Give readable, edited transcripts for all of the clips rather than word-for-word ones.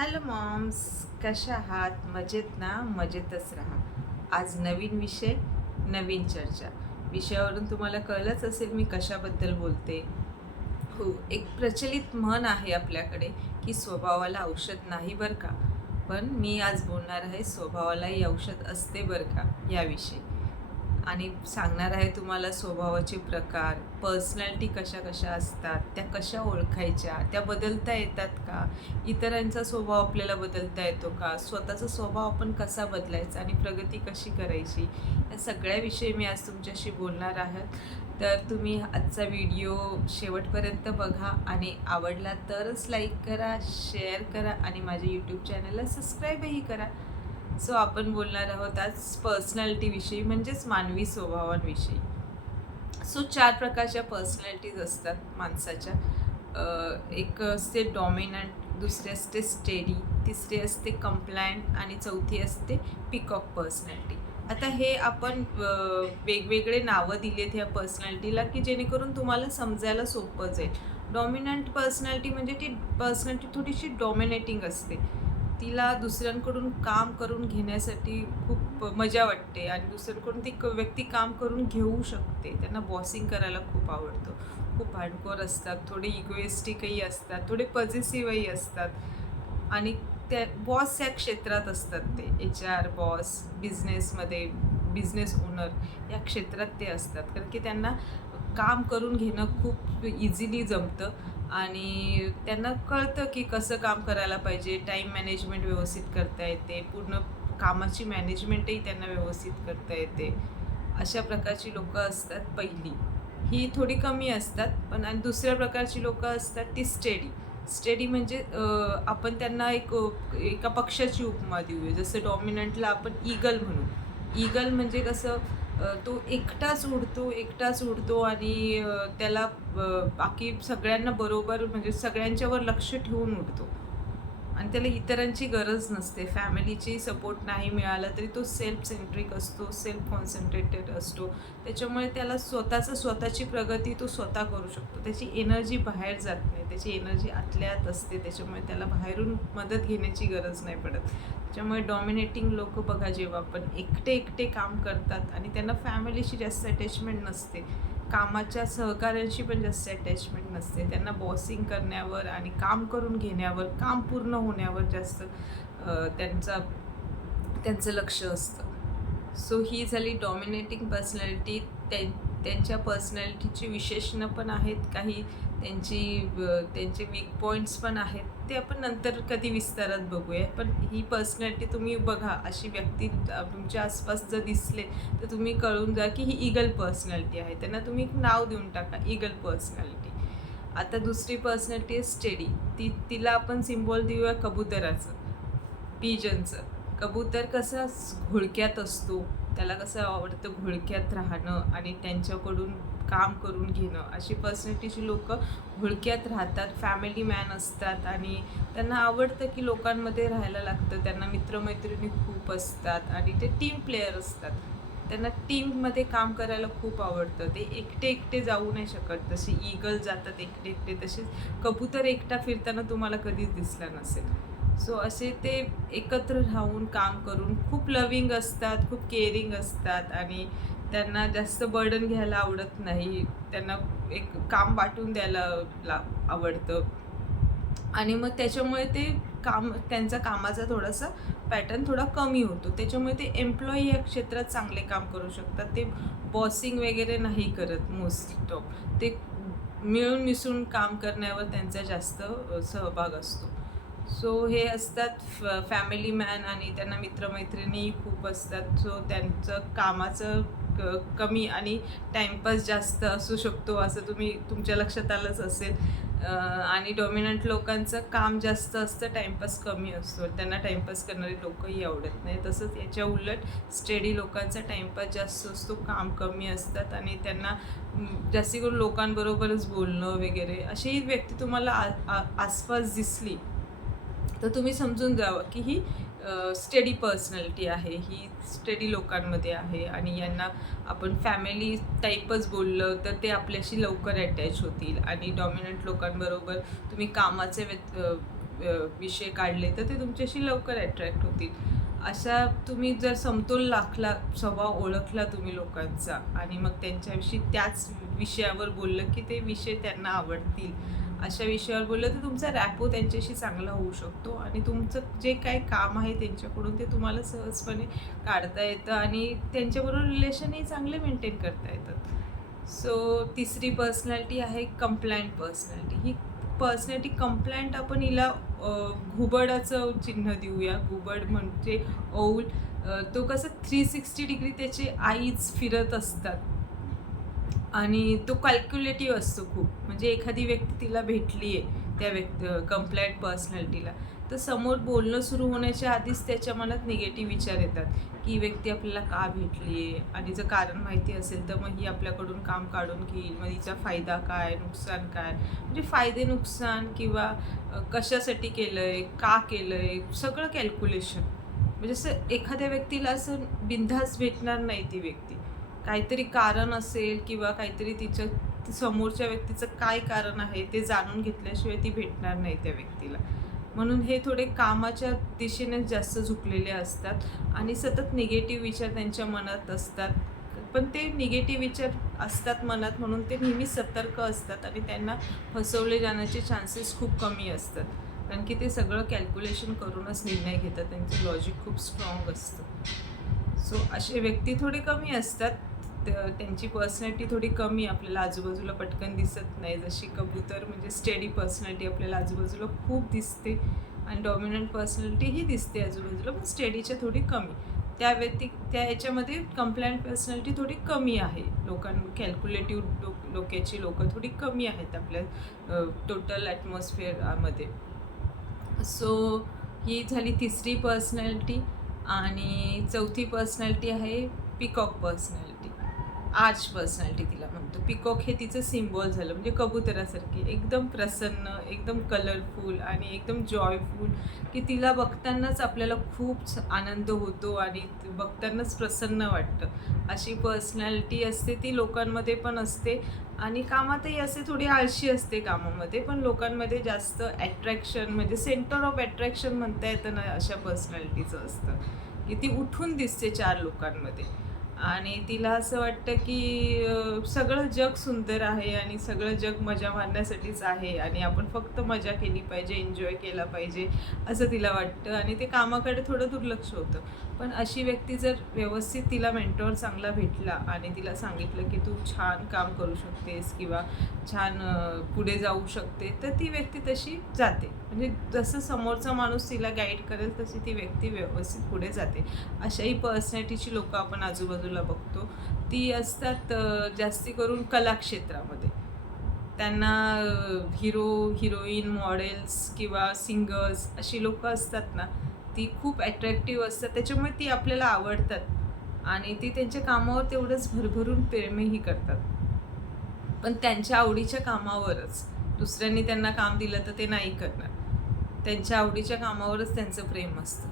Hello moms, कशा आहात? मजेत ना? मजेतच राहा. आज नवीन विषय, नवीन चर्चा. विषयावरून तुम्हाला कळलंच असेल मी कशाबद्दल बोलते. हो, एक प्रचलित म्हण आहे आपल्याकडे, की स्वभावाला औषध नाही बरं का. पण मी आज बोलणार आहे स्वभावालाही औषध असते बरं का, याविषयी. आणि सांगणार आहे तुम्हाला स्वभावाचे प्रकार, पर्सनॅलिटी कशा कशा असतात, त्या कशा ओळखायच्या, त्या बदलता येतात का, इतरांचा स्वभाव आपल्याला बदलता येतो का, स्वतःचा स्वभाव आपण कसा बदलायचा आणि प्रगती कशी करायची, या सगळ्याविषयी मी आज तुमच्याशी बोलणार आहे. तर तुम्ही आजचा व्हिडिओ शेवटपर्यंत बघा आणि आवडला तरच लाईक करा, शेअर करा आणि माझ्या यूट्यूब चॅनलला सबस्क्राईबही करा. सो आपण बोलणार आहोत आज पर्सनॅलिटीविषयी, म्हणजेच मानवी स्वभावांविषयी. सो 4 प्रकारच्या पर्सनॅलिटीज असतात माणसाच्या. एक असते डॉमिनंट, दुसरी असते स्टेडी, तिसरी असते कंप्लायंट आणि चौथी असते पिकॉक पर्सनॅलिटी. आता हे आपण वेगवेगळे नावं दिलेत ह्या पर्सनॅलिटीला, की जेणेकरून तुम्हाला समजायला सोपं जाईल. डॉमिनंट पर्सनॅलिटी म्हणजे ती पर्सनॅलिटी थोडीशी डॉमिनेटिंग असते. तिला दुसऱ्यांकडून काम करून घेण्यासाठी खूप मजा वाटते आणि दुसऱ्यांकडून ती व्यक्ती काम करून घेऊ शकते. त्यांना बॉसिंग करायला खूप आवडतं. खूप हार्डकोर असतात, थोडे इगोइस्टिकही असतात, थोडे पॉझिटिव्हही असतात आणि त्या बॉस या क्षेत्रात असतात. ते HR बॉस, बिझनेस ओनर या क्षेत्रात ते असतात. कारण की त्यांना काम करून घेणं खूप इझिली जमतं आणि त्यांना कळतं की कसं काम करायला पाहिजे. टाईम मॅनेजमेंट व्यवस्थित करता येते, पूर्ण कामाची मॅनेजमेंटही त्यांना व्यवस्थित करता येते. अशा प्रकारची लोकं असतात पहिली. ही थोडी कमी असतात. पण आणि दुसऱ्या प्रकारची लोकं असतात ती स्टेडी. स्टेडी म्हणजे आपण त्यांना एका पक्षाची उपमा देऊया. जसं डॉमिनंटला आपण ईगल म्हणू. ईगल म्हणजे कसं, तो एकटाच उडतो आणि त्याला बाकी सगळ्यांना बरोबर, म्हणजे सगळ्यांच्यावर लक्ष ठेवून उडतो आणि त्याला इतरांची गरज नसते. फॅमिलीची सपोर्ट नाही मिळाला तरी तो सेल्फ सेंट्रिक असतो, सेल्फ कॉन्सन्ट्रेटेड असतो. त्याच्यामुळे त्याला स्वतःची प्रगती तो स्वतः करू शकतो. त्याची एनर्जी बाहेर जात नाही, त्याची एनर्जी आतल्या आत असते. त्याच्यामुळे त्याला बाहेरून मदत घेण्याची गरज नाही पडत. त्याच्यामुळे डॉमिनेटिंग लोकं बघा, जेव्हा आपण एकटे काम करतात आणि त्यांना फॅमिलीशी जास्त अटॅचमेंट नसते, कामाच्या सहकाऱ्यांशी पण जास्त अटॅचमेंट नसते, त्यांना बॉसिंग करण्यावर आणि काम करून घेण्यावर, काम पूर्ण होण्यावर जास्त त्यांचं लक्ष असतं. सो ही झाली डॉमिनेटिंग पर्सनॅलिटी. त्यांच्या पर्सनॅलिटीची विशेषणं पण आहेत, काही त्यांचे वीक पॉईंट्स पण आहेत. ते आपण नंतर कधी विस्तारात बघूया. पण ही पर्सनॅलिटी तुम्ही बघा, अशी व्यक्ती तुमच्या आसपास जर दिसले तर तुम्ही कळून जा की ही ईगल पर्सनॅलिटी आहे. त्यांना तुम्ही एक नाव देऊन टाका, ईगल पर्सनॅलिटी. आता दुसरी पर्सनॅलिटी आहे स्टेडी. तिला आपण सिम्बॉल देऊया कबुतराचं, पिजनचं. कबूतर कसा घोळक्यात असतो, त्याला कसं आवडतं घोळक्यात राहणं आणि त्यांच्याकडून काम करून घेणं. अशी पर्सनॅलिटीची लोकं घोळक्यात राहतात, फॅमिली मॅन असतात आणि त्यांना आवडतं की लोकांमध्ये राहायला लागतं. त्यांना मित्रमैत्रिणी खूप असतात आणि ते टीम प्लेयर असतात. त्यांना टीममध्ये काम करायला खूप आवडतं. ते एकटे जाऊ नाही शकत. जसे ईगल जातात एकटे, तसेच कबूतर एकटा फिरताना तुम्हाला कधीच दिसला नसेल. सो असे ते एकत्र राहून काम करून खूप लविंग असतात, खूप केअरिंग असतात आणि त्यांना जास्त बर्डन घ्यायला आवडत नाही. त्यांना एक काम वाटून द्यायला आवडतं आणि मग त्याच्यामुळे ते त्यांचा कामाचा थोडासा पॅटर्न थोडा कमी होतो. त्याच्यामुळे ते एम्प्लॉई या क्षेत्रात चांगले काम करू शकतात. ते बॉसिंग वगैरे नाही करत मोस्ट ऑफ. ते मिळून मिसळून काम करण्यावर त्यांचा जास्त सहभाग असतो. सो हे असतात फॅमिली मॅन आणि त्यांना मित्रमैत्रिणी खूप असतात. सो त्यांचं कामाचं कमी आणि टाईमपास जास्त असू शकतो, असं तुमच्या लक्षात आलंच असेल. आणि डॉमिनंट लोकांचं काम जास्त असतं, टाईमपास कमी असतो. त्यांना टाईमपास करणारी लोकंही आवडत नाही. तसंच याच्या उलट स्टेडी लोकांचा टाईमपास जास्त असतो, काम कमी असतात आणि त्यांना जास्त करून लोकांबरोबरच बोलणं वगैरे. अशी व्यक्ती तुम्हाला आसपास दिसली तर तुम्ही समजून जावं की ही स्टेडी पर्सनॅलिटी आहे, ही स्टेडी लोकांमध्ये आहे आणि यांना आपण फॅमिली टाईपच बोललं तर ते आपल्याशी लवकर अटॅच होतील. आणि डॉमिनंट लोकांबरोबर तुम्ही कामाचे विषय काढले तर ते तुमच्याशी लवकर अट्रॅक्ट होतील. अशा तुम्ही जर समतोल राखला, स्वभाव ओळखला तुम्ही लोकांचा आणि मग त्यांच्याविषयी त्याच विषयावर बोललं, की ते विषय त्यांना आवडतील. अशा विषयावर बोललं तर तुमचा रॅपो त्यांच्याशी चांगला होऊ शकतो आणि तुमचं जे काही काम आहे त्यांच्याकडून ते तुम्हाला सहजपणे काढता येतं आणि त्यांच्याबरोबर रिलेशनही चांगले मेंटेन करता येतात. सो तिसरी पर्सनॅलिटी आहे कंप्लायंट पर्सनॅलिटी. ही पर्सनॅलिटी कंप्लायंट आपण हिला घुबडाचं चिन्ह देऊया. घुबड म्हणजे ओऊल. तो कसं 360 डिग्री त्याचे आईज फिरत असतात आणि तो कॅल्क्युलेटिव्ह असतो खूप. म्हणजे एखादी व्यक्ती तिला भेटली आहे त्या कंप्लायंट पर्सनॅलिटीला, तर समोर बोलणं सुरू होण्याच्या आधीच त्याच्या मनात निगेटिव्ह विचार येतात, की ही व्यक्ती आपल्याला का भेटली आहे आणि जर कारण माहिती असेल तर मग ही आपल्याकडून काम काढून घेईल. मग हिचा फायदा काय, नुकसान काय, म्हणजे फायदे नुकसान किंवा कशासाठी केलं आहे, का केलं आहे, सगळं कॅल्क्युलेशन. म्हणजे असं एखाद्या व्यक्तीला असं बिनधास्त भेटणार नाही ती व्यक्ती. काहीतरी कारण असेल किंवा काहीतरी समोरच्या व्यक्तीचं काय कारण आहे ते जाणून घेतल्याशिवाय ती भेटणार नाही त्या व्यक्तीला. म्हणून हे थोडे कामाच्या दिशेने जास्त झुकलेले असतात आणि सतत निगेटिव्ह विचार त्यांच्या मनात असतात. पण ते निगेटिव्ह विचार असतात मनात म्हणून ते नेहमी सतर्क असतात आणि त्यांना फसवले जाण्याचे चान्सेस खूप कमी असतात. कारण की ते सगळं कॅल्क्युलेशन करूनच निर्णय घेतात. त्यांचं लॉजिक खूप स्ट्रॉंग असतं. सो असे व्यक्ती थोडे कमी असतात. त्यांची पर्सनॅलिटी थोडी कमी आपल्याला आजूबाजूला पटकन दिसत नाही. जशी कबूतर म्हणजे स्टेडी पर्सनॅलिटी आपल्याला आजूबाजूला खूप दिसते आणि डॉमिनंट पर्सनॅलिटीही दिसते आजूबाजूला, पण स्टेडीच्या थोडी कमी. त्या याच्यामध्ये कंप्लायंट पर्सनॅलिटी थोडी कमी आहे. कॅल्क्युलेटिव्ह डोक्याची लोकं थोडी कमी आहेत आपल्या टोटल ॲटमॉस्फिअरमध्ये. सो ही झाली तिसरी पर्सनॅलिटी. आणि चौथी पर्सनॅलिटी आहे पिकॉक पर्सनॅलिटी. आर्च पर्सनॅलिटी तिला म्हणतो. पिकॉक हे तिचं सिम्बॉल झालं, म्हणजे कबुतरासारखी एकदम प्रसन्न, एकदम कलरफुल आणि एकदम जॉयफुल, की तिला बघतानाच आपल्याला खूप आनंद होतो आणि बघतानाच प्रसन्न वाटतं. अशी पर्सनॅलिटी असते ती लोकांमध्ये पण असते आणि कामातही असे थोडी आळशी असते कामामध्ये, पण लोकांमध्ये जास्त अट्रॅक्शन म्हणजे सेंटर ऑफ अट्रॅक्शन म्हणता येतं ना, अशा पर्सनॅलिटीचं असतं की ती उठून दिसते 4 लोकांमध्ये आणि तिला असं वाटतं की सगळं जग सुंदर आहे आणि सगळं जग मजा मारण्यासाठीच आहे आणि आपण फक्त मजा केली पाहिजे, एन्जॉय केला पाहिजे, असं तिला वाटतं आणि ते कामाकडे थोडं दुर्लक्ष होतं. पण अशी व्यक्ती जर व्यवस्थित तिला मेंटॉर चांगला भेटला आणि तिला सांगितलं की तू छान काम करू शकतेस किंवा छान पुढे जाऊ शकते, तर ती व्यक्ती तशी जाते. म्हणजे जसं समोरचा माणूस तिला गाईड करेल तशी ती व्यक्ती व्यवस्थित पुढे जाते. अशाही पर्सनॅलिटीची लोकं आपण आजूबाजूला बघतो. ती असतात जास्ती करून कलाक्षेत्रामध्ये. त्यांना हिरोईन, मॉडेल्स किंवा सिंगर्स अशी लोकं असतात ना, ती खूप अट्रॅक्टिव्ह असतात. त्याच्यामुळे ती आपल्याला आवडतात आणि ती त्यांच्या कामावर तेवढंच भरभरून प्रेमही करतात. पण त्यांच्या आवडीच्या कामावरच. दुसऱ्यांनी त्यांना काम दिलं तर ते नाही करणार. त्यांच्या आवडीच्या कामावरच त्यांचं प्रेम असतं.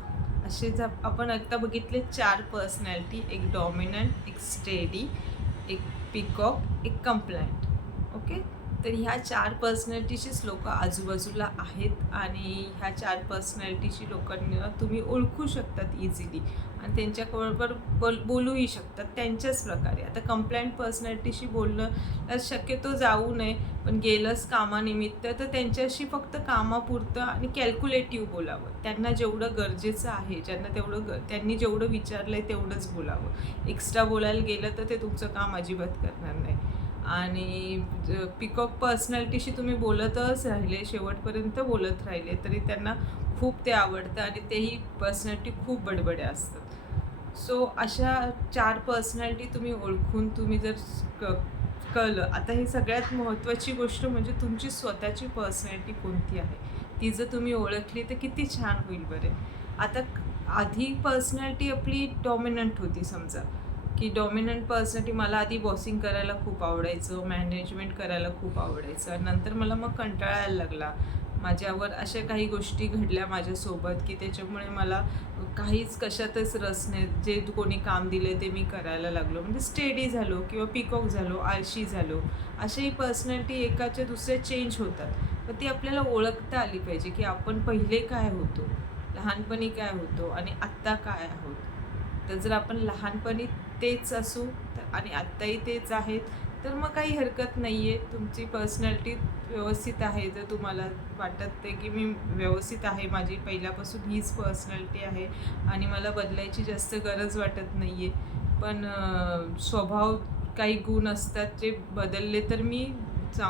असे जर आपण आता बघितले 4 पर्सनॅलिटी, एक डॉमिनंट, एक स्टेडी, एक पिकॉक, एक कंप्लायंट. ओके. तर ह्या 4 पर्सनॅलिटीचीच लोकं आजूबाजूला आहेत आणि ह्या 4 पर्सनॅलिटीची लोकांना तुम्ही ओळखू शकतात इझिली आणि त्यांच्याबरोबर बोलूही शकतात त्यांच्याच प्रकारे. आता कंप्लायंट पर्सनॅलिटीशी बोलणं शक्यतो जाऊ नये, पण गेलंच कामानिमित्त तर त्यांच्याशी फक्त कामापुरतं आणि कॅल्क्युलेटिव्ह बोलावं. त्यांना जेवढं गरजेचं आहे, त्यांनी जेवढं विचारलं आहे तेवढंच बोलावं. एक्स्ट्रा बोलायला गेलं तर ते तुमचं काम अजिबात करणार नाही. आणि पिकॉक पर्सनॅलिटीशी तुम्ही बोलतच राहिले, शेवटपर्यंत बोलत राहिले तरी त्यांना खूप ते आवडतं आणि तेही पर्सनॅलिटी खूप बडबड्या असतात. सो अशा 4 पर्सनॅलिटी तुम्ही ओळखून तुम्ही जर कळलं. आता ही सगळ्यात महत्त्वाची गोष्ट म्हणजे तुमची स्वतःची पर्सनॅलिटी कोणती आहे, ती जर तुम्ही ओळखली तर किती छान होईल बरे. आता आधी पर्सनॅलिटी आपली डॉमिनंट होती समजा, की डॉमिनंट पर्सनॅलिटी मला आधी बॉसिंग करायला खूप आवडायचं, मॅनेजमेंट करायला खूप आवडायचं आणि नंतर मला मग कंटाळा यायला लागला. माझ्यावर अशा काही गोष्टी घडल्या माझ्यासोबत की त्याच्यामुळे मला काहीच कशातच रस नाही. जे कोणी काम दिले ते मी करायला लागलो, म्हणजे स्टेडी झालो किंवा पिकॉक झालो, आळशी झालो. अशाही पर्सनॅलिटी एकाच्या दुसऱ्या चेंज होतात. पण ती आपल्याला ओळखता आली पाहिजे, की आपण पहिले काय होतो, लहानपणी काय होतो आणि आत्ता काय आहोत. तर जर आपण लहानपणी तेच असू तर आणि आत्ताही तेच आहेत, तर मग काही हरकत नाही आहे. तुमची पर्सनॅलिटी व्यवस्थित आहे. जर तुम्हाला वाटत आहे, की मी व्यवस्थित आहे, माझी पहिल्यापासून हीच पर्सनॅलिटी आहे आणि मला बदलायची जास्त गरज वाटत नाही आहे. पण स्वभाव काही गुण असतात जे बदलले तर मी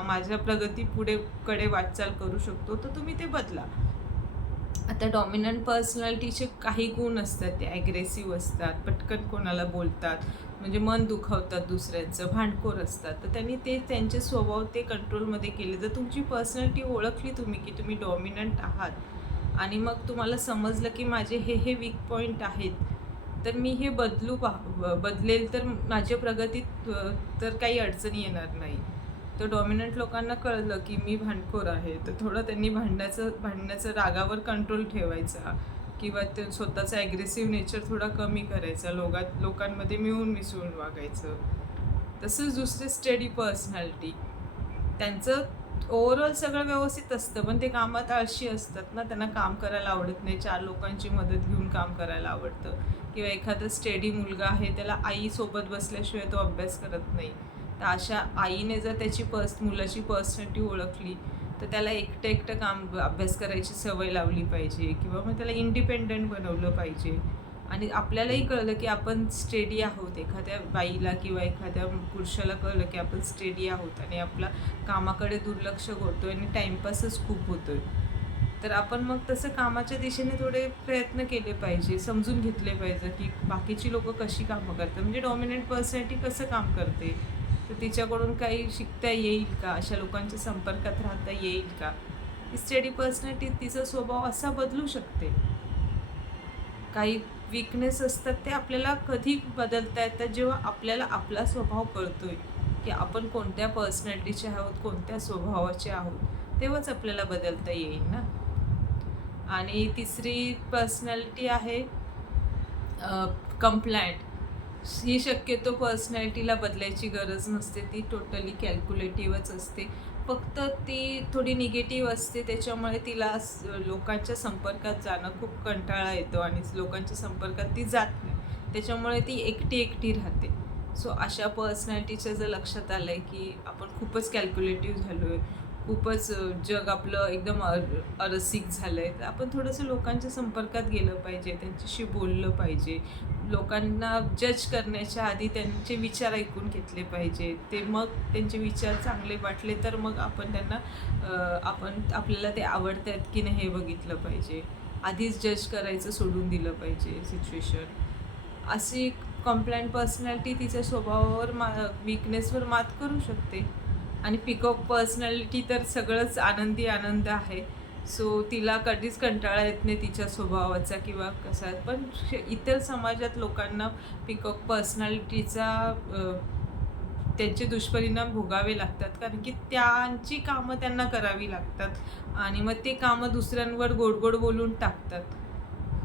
माझ्या प्रगती कडे वाटचाल करू शकतो, तर तुम्ही ते बदला. आता डॉमिनंट पर्सनॅलिटीचे काही गुण असतात, ते ॲग्रेसिव्ह असतात, पटकन कोणाला बोलतात, म्हणजे मन दुखावतात दुसऱ्यांचं, भांडखोर असतात. तर त्यांनी ते त्यांचे स्वभाव ते कंट्रोलमध्ये केले. जर तुमची पर्सनॅलिटी ओळखली तुम्ही, की तुम्ही डॉमिनंट आहात आणि मग तुम्हाला समजलं, की माझे हे वीक पॉईंट आहेत, तर मी हे बदलेल तर माझ्या प्रगतीत तर काही अडचणी येणार नाही. तर डॉमिनंट लोकांना कळलं, की मी भांडखोर आहे, तर थोडं त्यांनी भांडण्याचं रागावर कंट्रोल ठेवायचा किंवा ते स्वतःचा ॲग्रेसिव्ह नेचर थोडा कमी करायचा, लोकांमध्ये मिळून मिसळून वागायचं. तसंच दुसरे स्टडी पर्सनॅलिटी, त्यांचं ओव्हरऑल सगळं व्यवस्थित असतं, पण ते कामात आळशी असतात ना, त्यांना काम करायला आवडत नाही, 4 लोकांची मदत घेऊन काम करायला आवडतं किंवा एखादा स्टडी मुलगा आहे, त्याला आईसोबत बसल्याशिवाय तो अभ्यास करत नाही. तर अशा आईने जर त्याची मुलाची पर्सनॅलिटी ओळखली, तर त्याला एकटं अभ्यास करायची सवय लावली पाहिजे किंवा मग त्याला इंडिपेंडंट बनवलं पाहिजे. आणि आपल्यालाही कळलं, की आपण स्टेडी आहोत. एखाद्या बाईला किंवा एखाद्या पुरुषाला कळलं, की आपण स्टेडी आहोत आणि आपला कामाकडे दुर्लक्ष करतोय आणि टाईमपासच खूप होतोय. तर आपण मग तसं कामाच्या दिशेने थोडे प्रयत्न केले पाहिजे, समजून घेतले पाहिजे, की बाकीची लोकं कशी कामं करतात. म्हणजे डॉमिनंट पर्सनॅलिटी कसं काम करते, तर तिच्याकडून काही शिकता येईल का? अशा लोकांच्या संपर्कात राहता येईल का? स्टेडी पर्सनॅलिटी तिचा स्वभाव असा बदलू शकते. काही वीकनेस असतात ते आपल्याला कधी बदलता येतात, जेव्हा आपल्याला आपला स्वभाव कळतोय, की आपण कोणत्या पर्सनॅलिटीचे आहोत, कोणत्या स्वभावाचे आहोत, तेव्हाच आपल्याला बदलता येईल ना. आणि तिसरी पर्सनॅलिटी आहे कंप्लायंट. ही शक्यतो पर्सनॅलिटीला बदलायची गरज नसते. ती टोटली कॅल्क्युलेटिव्हच असते. फक्त ती थोडी निगेटिव्ह असते. त्याच्यामुळे तिला लोकांच्या संपर्कात जाणं खूप कंटाळा येतो आणि लोकांच्या संपर्कात ती जात नाही. त्याच्यामुळे ती एकटी राहते. सो अशा पर्सनॅलिटीचं जर लक्षात आलं आहे, की आपण खूपच कॅल्क्युलेटिव्ह झालो आहे, खूपच जग आपलं एकदम अरसिक झालं आहे, तर आपण थोडंसं लोकांच्या संपर्कात गेलं पाहिजे, त्यांच्याशी बोललं पाहिजे. लोकांना जज करण्याच्या आधी त्यांचे विचार ऐकून घेतले पाहिजे. ते मग त्यांचे विचार चांगले वाटले तर मग आपण त्यांना आपल्याला ते आवडतात की नाही हे बघितलं पाहिजे. आधीच जज करायचं सोडून दिलं पाहिजे सिच्युएशन. अशी कॉम्प्लायंट पर्सनॅलिटी तिच्या स्वभावावर वीकनेसवर मात करू शकते. आणि पिकॉक पर्सनॅलिटी तर सगळंच आनंद आहे. सो तिला कधीच कंटाळा येत नाही तिच्या स्वभावाचा किंवा कसा. पण इतर समाजात लोकांना पिकॉक पर्सनॅलिटीचा त्यांचे दुष्परिणाम भोगावे लागतात, कारण की त्यांची कामं त्यांना करावी लागतात आणि मग ते कामं दुसऱ्यांवर गोड बोलून टाकतात.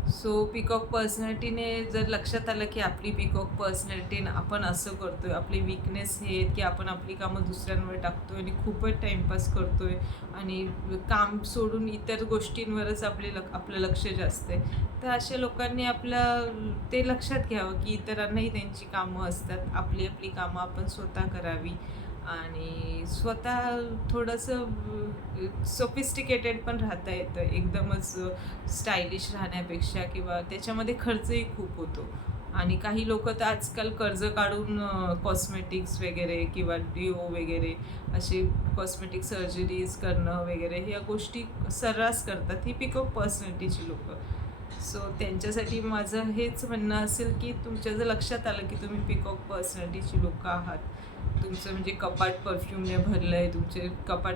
सो पिकॉक पर्सनॅलिटीने जर लक्षात आलं, की आपली पिकॉक पर्सनॅलिटीनं आपण असं करतोय, आपले वीकनेस हे आहेत, की आपण आपली कामं दुसऱ्यांवर टाकतोय आणि खूपच टाईमपास करतोय आणि काम सोडून इतर गोष्टींवरच आपलं लक्ष जास्त आहे. तर अशा लोकांनी ते लक्षात घ्यावं, की इतरांनाही त्यांची कामं असतात. आपली कामं आपण स्वतः करावी आणि स्वतः थोडंसं सोफिस्टिकेटेड पण राहता येतं. एकदमच स्टायलिश राहण्यापेक्षा किंवा त्याच्यामध्ये खर्चही खूप होतो. आणि काही लोकं तर आजकाल कर्ज काढून कॉस्मेटिक्स वगैरे किंवा डिओ वगैरे असे कॉस्मेटिक सर्जरीज करणं वगैरे ह्या गोष्टी सर्रास करतात. ही पिकअप पर्सनॅलिटीची लोकं. सो त्यांच्यासाठी माझं हेच म्हणणं असेल, की तुमच्या जर लक्षात आलं, की तुम्ही पिकॉक पर्सनॅलिटीची लोकं आहात. तुमचं म्हणजे कपाट परफ्यूमने भरलं आहे, तुमचे कपाट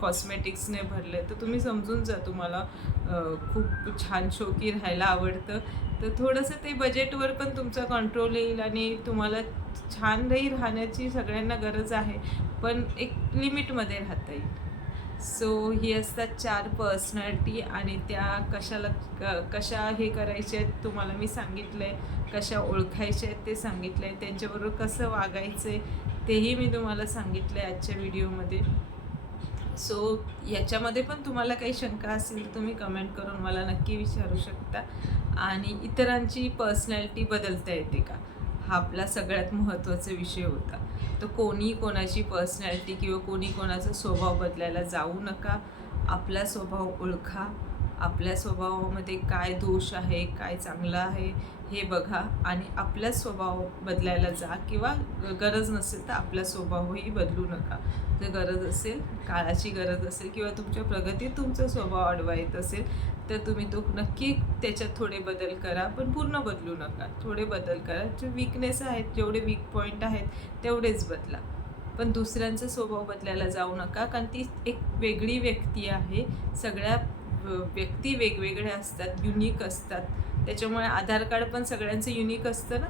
कॉस्मेटिक्सने भरलं आहे, तर तुम्ही समजून जा तुम्हाला खूप छान शौकी राहायला आवडतं. तर थोडंसं ते बजेटवर पण तुमचा कंट्रोल येईल आणि तुम्हाला छानही राहण्याची सगळ्यांना गरज आहे, पण एक लिमिटमध्ये राहता येईल. सो ही असतात 4 पर्सनॅलिटी आणि त्या कशा हे करायच्या आहेत तुम्हाला मी सांगितलं आहे. कशा ओळखायच्या आहेत ते सांगितलं आहे. त्यांच्याबरोबर कसं वागायचं आहे तेही मी तुम्हाला सांगितलं आहे आजच्या व्हिडिओमध्ये. सो याच्यामध्ये पण तुम्हाला काही शंका असेल तर तुम्ही कमेंट करून मला नक्की विचारू शकता. आणि इतरांची पर्सनॅलिटी बदलता येते का? हा आपला सगळ्यात महत्त्वाचा विषय होता. तर कोणी कोणाची पर्सनॅलिटी किंवा कोणी कोणाचा स्वभाव बदलायला जाऊ नका. आपला स्वभाव ओळखा. आपल्या स्वभावामध्ये काय दोष आहे, काय चांगलं आहे हे बघा आणि आपला स्वभाव बदलायला जा किंवा गरज नसेल तर आपला स्वभावही बदलू नका. जर गरज असेल, काळाची गरज असेल किंवा तुमच्या प्रगतीत तुमचा स्वभाव आडवा येत असेल तर तुम्ही तो नक्की त्याच्यात थोडे बदल करा, पण पूर्ण बदलू नका. थोडे बदल करा. जे वीकनेस आहेत, जेवढे वीक पॉईंट आहेत तेवढेच बदला. पण दुसऱ्यांचा स्वभाव बदलायला जाऊ नका, कारण ती एक वेगळी व्यक्ती आहे. सगळ्या व्यक्ती वेगवेगळ्या असतात, युनिक असतात. त्याच्यामुळे आधार कार्ड पण सगळ्यांचं युनिक असतं ना.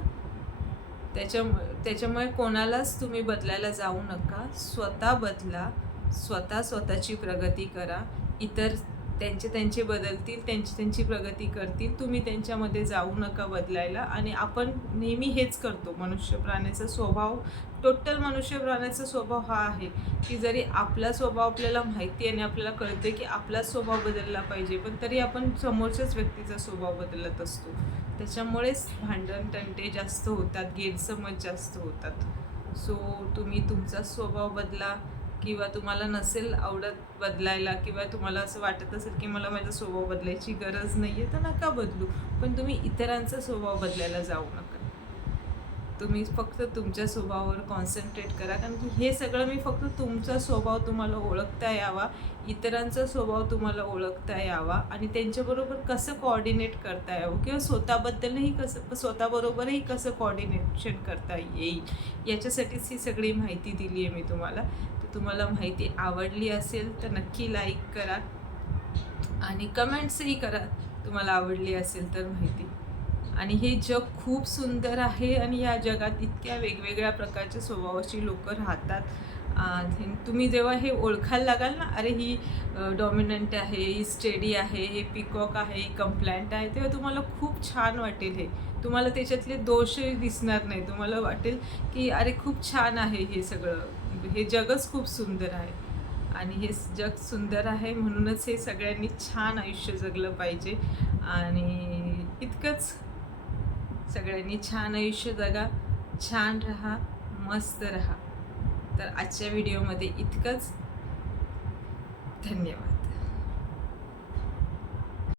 त्याच्यामुळे कोणालाच तुम्ही बदलायला जाऊ नका. स्वतः बदला. स्वतःची प्रगती करा. इतर त्यांचे बदलतील, त्यांची प्रगती करतील. तुम्ही त्यांच्यामध्ये जाऊ नका बदलायला. आणि आपण नेहमी हेच करतो. मनुष्य प्राण्याचा स्वभाव हा आहे की जरी आपला स्वभाव आपल्याला माहिती आहे आणि आपल्याला कळते की आपला स्वभाव बदलला पाहिजे, पण तरी आपण समोरच्याच व्यक्तीचा स्वभाव बदलत असतो. त्याच्यामुळेच भांडण तंटे जास्त होतात, गैरसमज जास्त होतात. सो तुम्ही तुमचा स्वभाव बदला. किंवा तुम्हाला नसेल आवडत बदलायला किंवा तुम्हाला असं वाटत असेल की मला माझा स्वभाव बदलायची गरज नाही आहे, तर नका बदलू. पण तुम्ही इतरांचा स्वभाव बदलायला जाऊ नका. तुम्ही फक्त तुमच्या स्वभावावर कॉन्सन्ट्रेट करा, कारण की हे सगळं मी फक्त तुमचा स्वभाव तुम्हाला ओळखता यावा, इतरांचा स्वभाव तुम्हाला ओळखता यावा आणि त्यांच्याबरोबर कसं कोऑर्डिनेट करता यावं किंवा स्वतःबरोबरही कसं कोऑर्डिनेशन करता येईल, याच्यासाठीच ही सगळी माहिती दिली आहे मी तुम्हाला. तर तुम्हाला माहिती आवडली असेल तर नक्की लाईक करा आणि कमेंट्सही करा तुम्हाला आवडली असेल तर माहिती. आणि हे जग खूप सुंदर आहे आणि या जगात इतक्या वेगवेगळ्या प्रकारच्या स्वभावाची लोकं राहतात. तुम्ही जेव्हा हे ओळखायला लागाल ना, अरे ही डॉमिनंट आहे, ही स्टेडी आहे, हे पिकॉक आहे, ही कंप्लायंट आहे, तेव्हा तुम्हाला खूप छान वाटेल. हे तुम्हाला त्याच्यातले दोषही दिसणार नाही. तुम्हाला वाटेल की अरे खूप छान आहे हे सगळं, हे जगच खूप सुंदर आहे. आणि हे जग सुंदर आहे म्हणूनच हे सगळ्यांनी छान आयुष्य जगलं पाहिजे. आणि इतकंच. सगळ्यांनी छान आयुष्य जगा, छान राहा, मस्त राहा. तर आजच्या व्हिडिओमध्ये इतकंच. धन्यवाद.